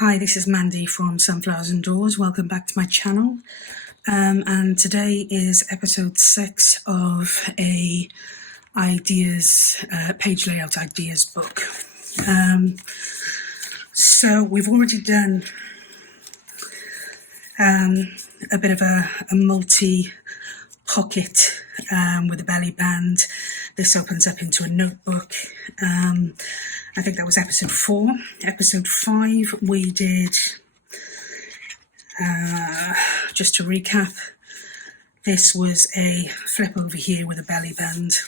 Hi, this is Mandy from SunflowersAndDors. Welcome back to my channel. And today is episode 6 of a page layout ideas book. So we've already done a bit of a multi-pocket with a belly band. This opens up into a notebook. I think that was episode 4. Episode 5 we did, just to recap, this was a flip over here with a belly band,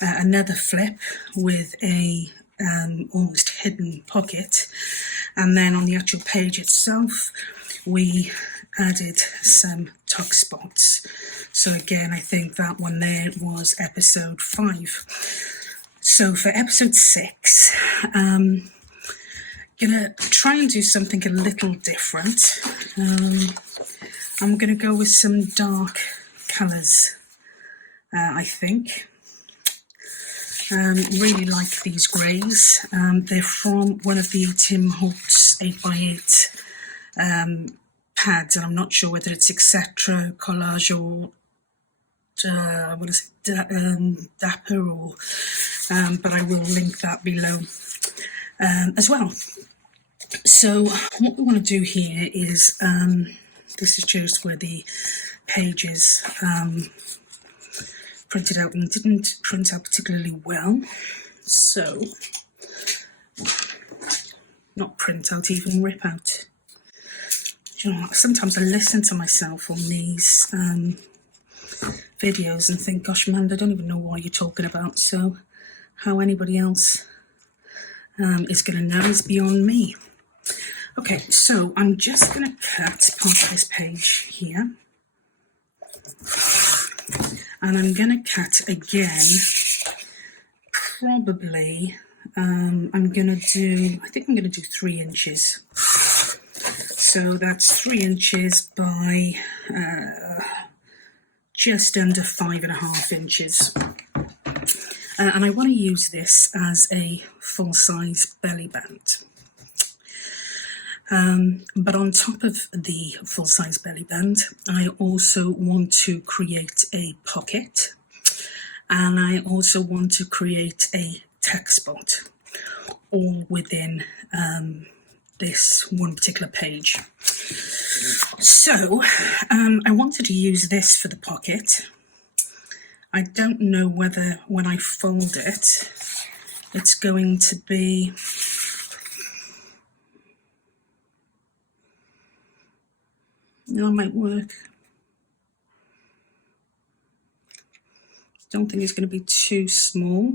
another flip with a almost hidden pocket, and then on the actual page itself we added some tuck spots. So again, I think that one there was episode 5. So for episode 6, I'm gonna try and do something a little different. I'm gonna go with some dark colours, I think. Really like these greys. They're from one of the Tim Holtz 8x8 pads, and I'm not sure whether it's Etc, Collage, or Dapper, or but I will link that below as well. So what we want to do here is, this is just where the pages printed out and didn't print out particularly well. So, not print out, even rip out. You know, sometimes I listen to myself on these videos and think, gosh, man, I don't even know what you're talking about. So how anybody else is going to know is beyond me. Okay, so I'm just going to cut part of this page here. And I'm going to cut again, probably, I think I'm going to do 3 inches. So that's 3 inches by just under 5.5 inches. And I want to use this as a full-size belly band. But on top of the full-size belly band, I also want to create a pocket, and I also want to create a tuck spot, all within this one particular page. So I wanted to use this for the pocket. I don't know whether when I fold it, it's going to be that might work. Don't think it's going to be too small.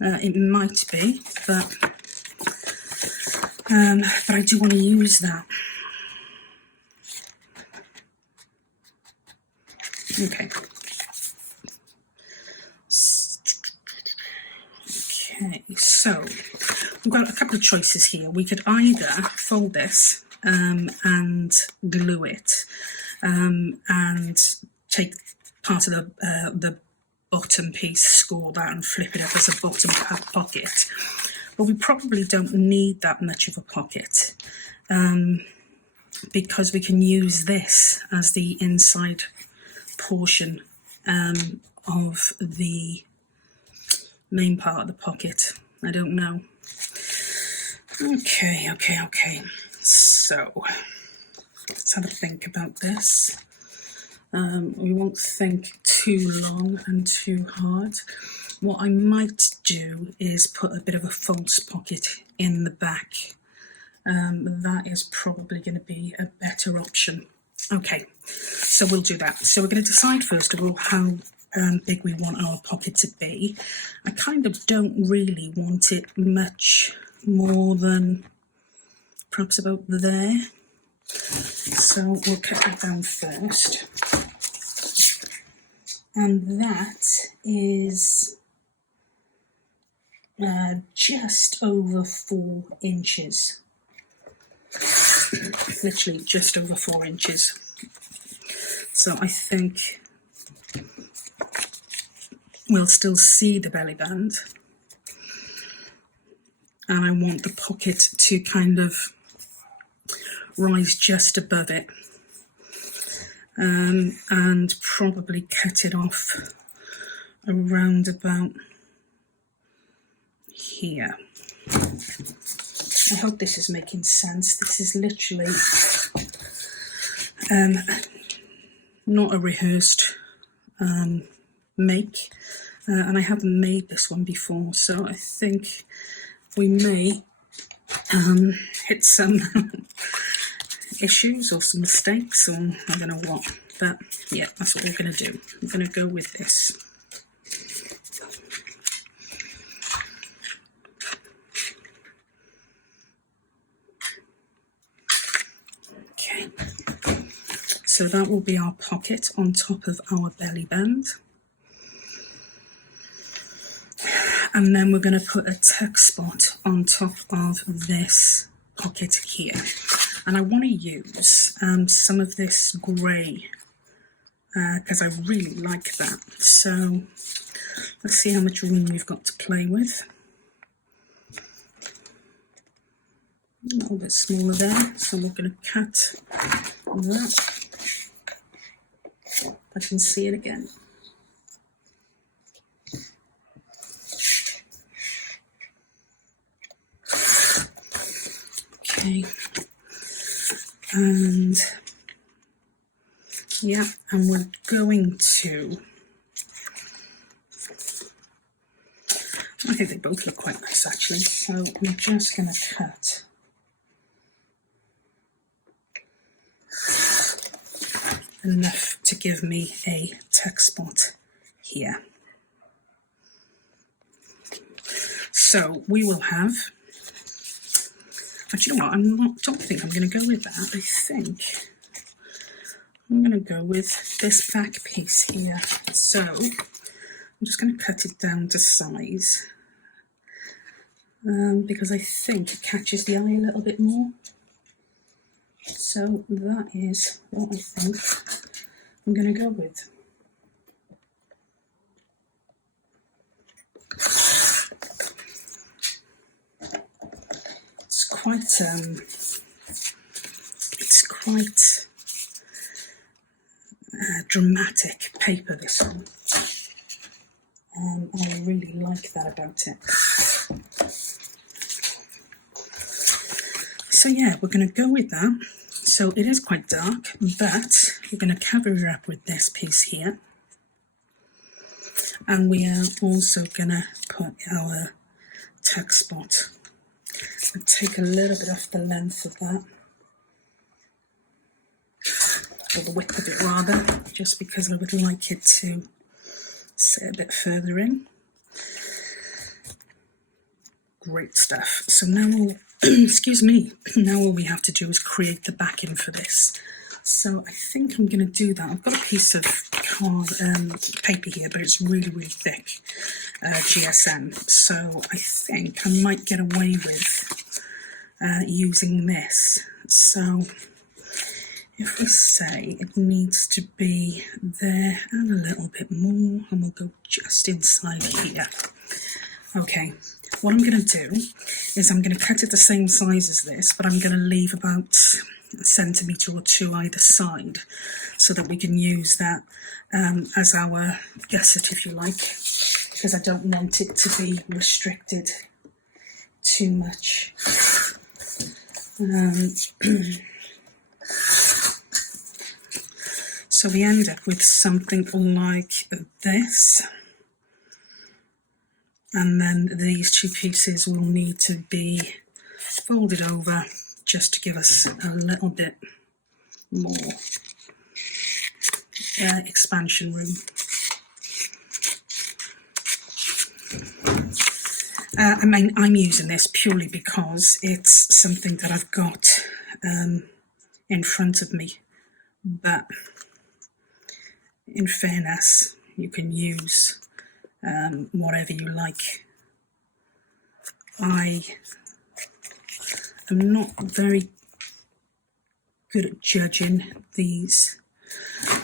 It might be, but I do want to use that. Okay. Okay, so we've got a couple of choices here. We could either fold this and glue it, and take part of the bottom piece, score that, and flip it up as a bottom pocket. But we probably don't need that much of a pocket, because we can use this as the inside portion of the main part of the pocket. I don't know. Okay. So let's have a think about this. We won't think too long and too hard. What I might do is put a bit of a false pocket in the back. That is probably going to be a better option. Okay, so we'll do that. So we're going to decide first of all how big we want our pocket to be. I kind of don't really want it much more than perhaps about there. So we'll cut it down first. And that is just over 4 inches. Literally just over 4 inches. So I think we'll still see the belly band, and I want the pocket to kind of rise just above it, and probably cut it off around about here. I hope this is making sense. This is literally not a rehearsed make, and I haven't made this one before, so I think we may hit some issues or some mistakes, or I don't know what, but yeah, that's what we're going to do. I'm going to go with this. Okay, so that will be our pocket on top of our belly band. And then we're going to put a tuck spot on top of this pocket here. And I want to use some of this grey because I really like that. So let's see how much room we've got to play with. A little bit smaller there, so we're going to cut that. I can see it again. Okay, and yeah, and we're going to, I think they both look quite nice actually, so I'm just going to cut enough to give me a tuck spot here. So we will have, actually, you know what, don't think I'm going to go with that. I think I'm going to go with this back piece here. So I'm just going to cut it down to size because I think it catches the eye a little bit more. So that is what I think I'm going to go with. It's quite dramatic paper, this one. I really like that about it. So yeah, we're going to go with that. So it is quite dark, but we're going to cover it up with this piece here. And we are also going to put our tuck spot. I'll take a little bit off the length of that, or the width of it rather, just because I would like it to sit a bit further in. Great stuff. So now we'll, excuse me, now all we have to do is create the backing for this. So I think I'm going to do that. I've got a piece of paper here, but it's really, really thick, GSM. So I think I might get away with using this. So if we say it needs to be there and a little bit more, and we'll go just inside here. Okay, what I'm going to do is I'm going to cut it the same size as this, but I'm going to leave about a centimetre or two either side so that we can use that as our gusset, if you like, because I don't want it to be restricted too much. So we end up with something like this, and then these two pieces will need to be folded over just to give us a little bit more expansion room. I mean, I'm using this purely because it's something that I've got in front of me, but in fairness, you can use whatever you like. I am not very good at judging these,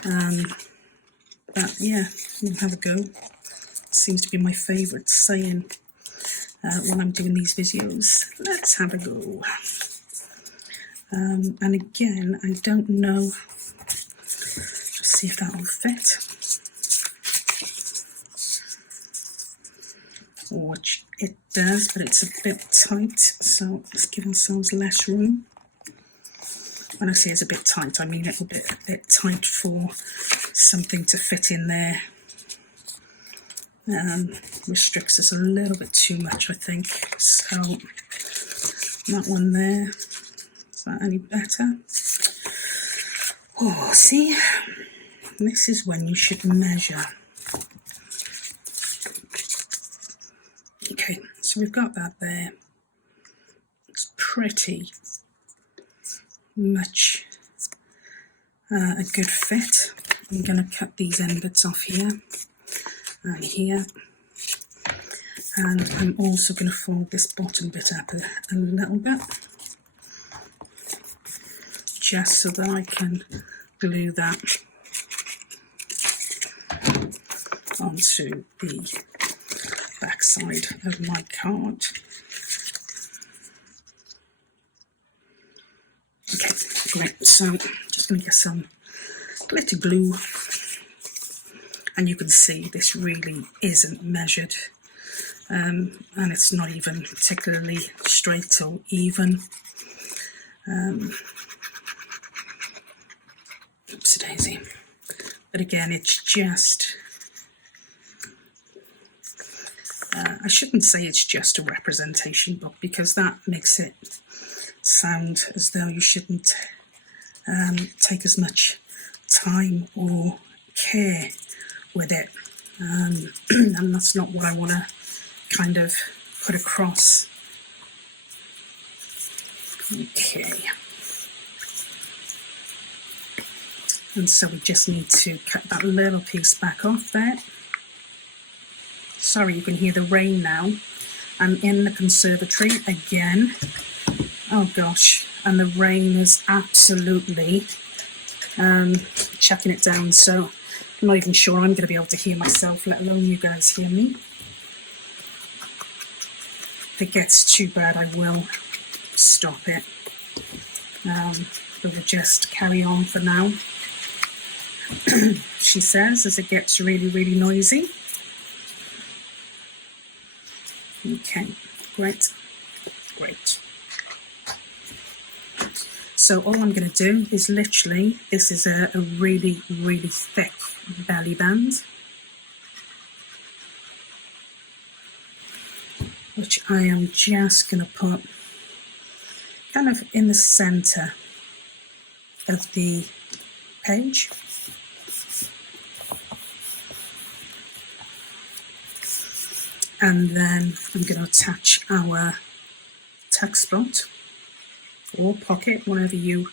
but yeah, we'll have a go. Seems to be my favourite saying when I'm doing these videos. Let's have a go. And again, I don't know, just see if that will fit, which it does, but it's a bit tight, so let's give ourselves less room. When I say it's a bit tight, I mean a bit tight for something to fit in there. Restricts us a little bit too much, I think. So that one there, is that any better? Oh, see, this is when you should measure. Okay, so we've got that there. It's pretty much a good fit. I'm going to cut these end bits off here and here, and I'm also going to fold this bottom bit up a little bit, just so that I can glue that onto the back side of my card. Okay, great. So just going to get some glitter glue, and you can see this really isn't measured, and it's not even particularly straight or even. Oopsie daisy. But again, it's just, I shouldn't say it's just a representation book, because that makes it sound as though you shouldn't take as much time or care with it, and that's not what I want to kind of put across. Okay, and so we just need to cut that little piece back off there. Sorry, you can hear the rain now. I'm in the conservatory again. Oh gosh, and the rain is absolutely chucking it down, so I'm not even sure I'm going to be able to hear myself, let alone you guys hear me. If it gets too bad, I will stop it, but we'll just carry on for now, she says, as it gets really, really noisy. Okay, great. So all I'm going to do is literally, this is a really, really thick belly band, which I am just going to put kind of in the centre of the page. And then I'm going to attach our text spot or pocket, whatever you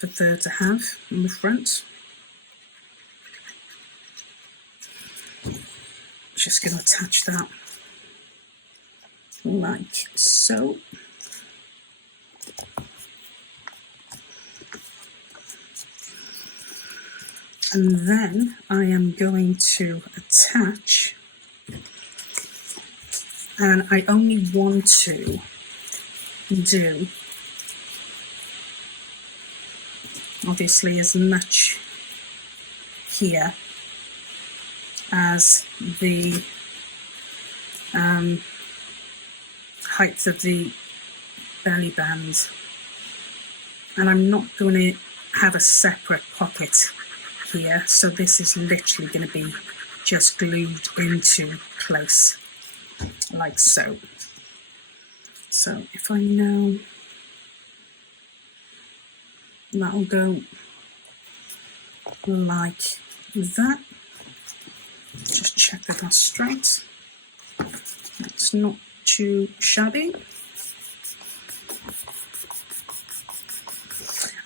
prefer to have on the front. Just going to attach that like so. And then I am going to attach, and I only want to do obviously as much here as the height of the belly band, and I'm not going to have a separate pocket here, so this is literally going to be just glued into place like so. So if I know that'll go like that, just check that that's straight, that's not too shabby.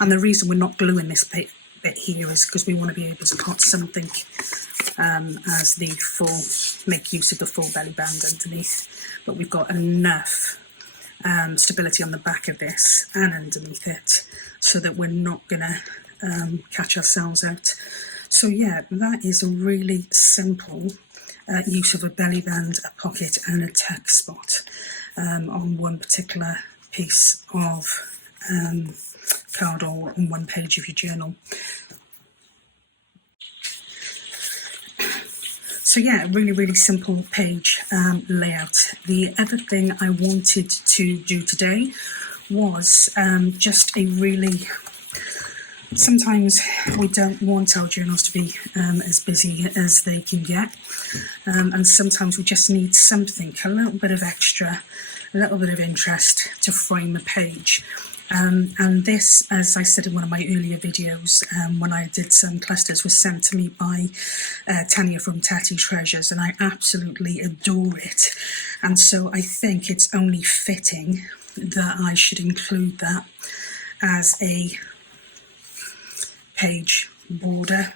And the reason we're not gluing this bit here is because we want to be able to cut something as the full, make use of the full belly band underneath, but we've got enough stability on the back of this and underneath it so that we're not gonna catch ourselves out. So yeah, that is a really simple use of a belly band, a pocket and a tuck spot on one particular piece of card or on one page of your journal. So yeah, really simple page layout. The other thing I wanted to do today was just a really, sometimes we don't want our journals to be as busy as they can get, and sometimes we just need something, a little bit of extra, a little bit of interest to frame a page. And this, as I said in one of my earlier videos, when I did some clusters, was sent to me by Tanya from Tatty Treasures, and I absolutely adore it. And so I think it's only fitting that I should include that as a page border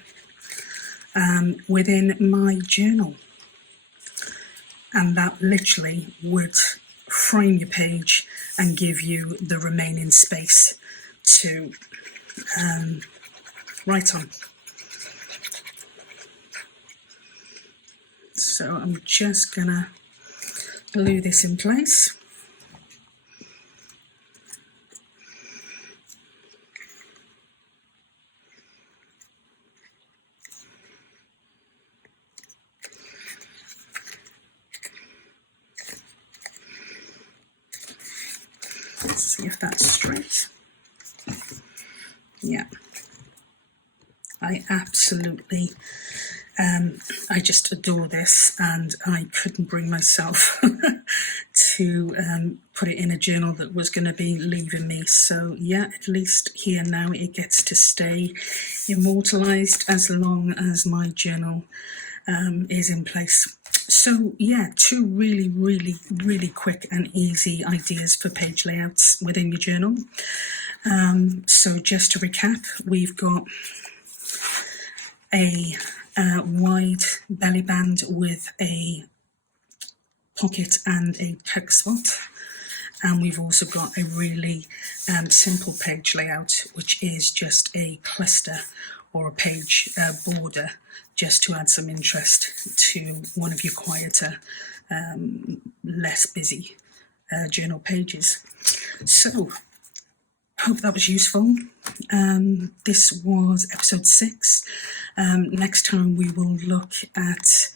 within my journal. And that literally would frame your page and give you the remaining space to write on. So I'm just gonna glue this in place. Let's see if that's straight. Yeah, I absolutely, I just adore this, and I couldn't bring myself to put it in a journal that was going to be leaving me. So yeah, at least here now it gets to stay immortalised as long as my journal is in place. So yeah, two really quick and easy ideas for page layouts within your journal. So just to recap, we've got a wide belly band with a pocket and a tuck spot, and we've also got a really simple page layout, which is just a cluster or a page border, just to add some interest to one of your quieter, less busy journal pages. So, hope that was useful. This was episode 6. Next time we will look at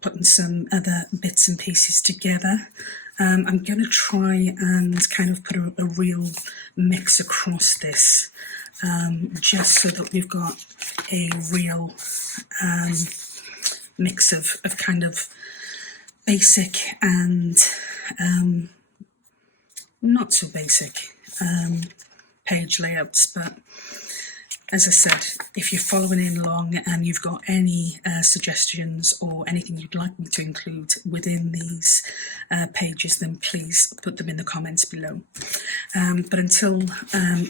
putting some other bits and pieces together. I'm going to try and kind of put a real mix across this, just so that we've got a real mix of kind of basic and not so basic page layouts. But as I said, if you're following in along and you've got any suggestions or anything you'd like me to include within these pages, then please put them in the comments below. But until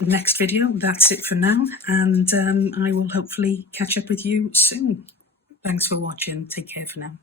next video, that's it for now, and I will hopefully catch up with you soon. Thanks for watching. Take care for now.